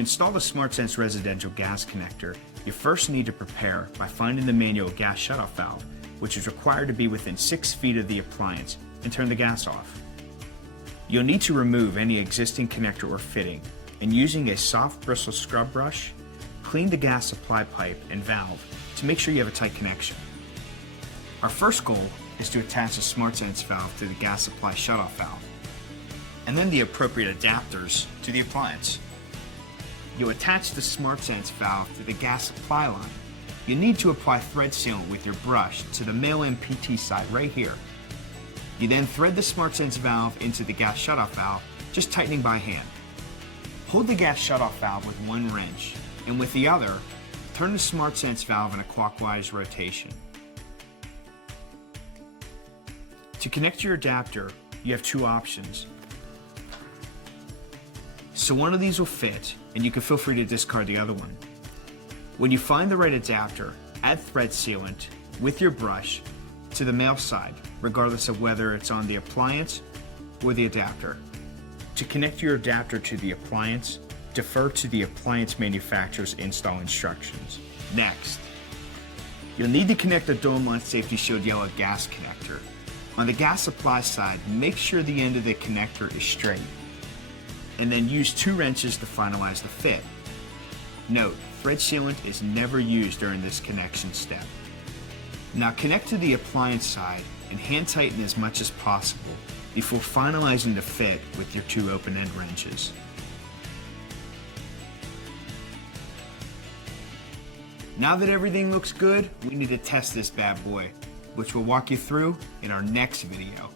install the SmartSense residential gas connector, you first need to prepare by finding the manual gas shutoff valve, which is required to be within 6 feet of the appliance, and turn the gas off. You'll need to remove any existing connector or fitting, and using a soft bristle scrub brush, clean the gas supply pipe and valve to make sure you have a tight connection. Our first goal is to attach the SmartSense valve to the gas supply shutoff valve, and then the appropriate adapters to the appliance. You'll attach the SmartSense valve to the gas supply line. You need to apply thread sealant with your brush to the male MPT side right here. You then thread the SmartSense valve into the gas shutoff valve, just tightening by hand. Hold the gas shutoff valve with one wrench, and with the other, turn the SmartSense valve in a clockwise rotation. To connect your adapter, you have two options. So one of these will fit, and you can feel free to discard the other one. When you find the right adapter, add thread sealant with your brush to the male side, regardless of whether it's on the appliance or the adapter. To connect your adapter to the appliance, defer to the appliance manufacturer's install instructions. Next, you'll need to connect the Dormont SafetyShield yellow gas connector. On the gas supply side, make sure the end of the connector is straight, and then use 2 wrenches to finalize the fit. Note, thread sealant is never used during this connection step. Now connect to the appliance side and hand tighten as much as possible before finalizing the fit with your 2 open-end wrenches. Now that everything looks good, we need to test this bad boy, which we'll walk you through in our next video.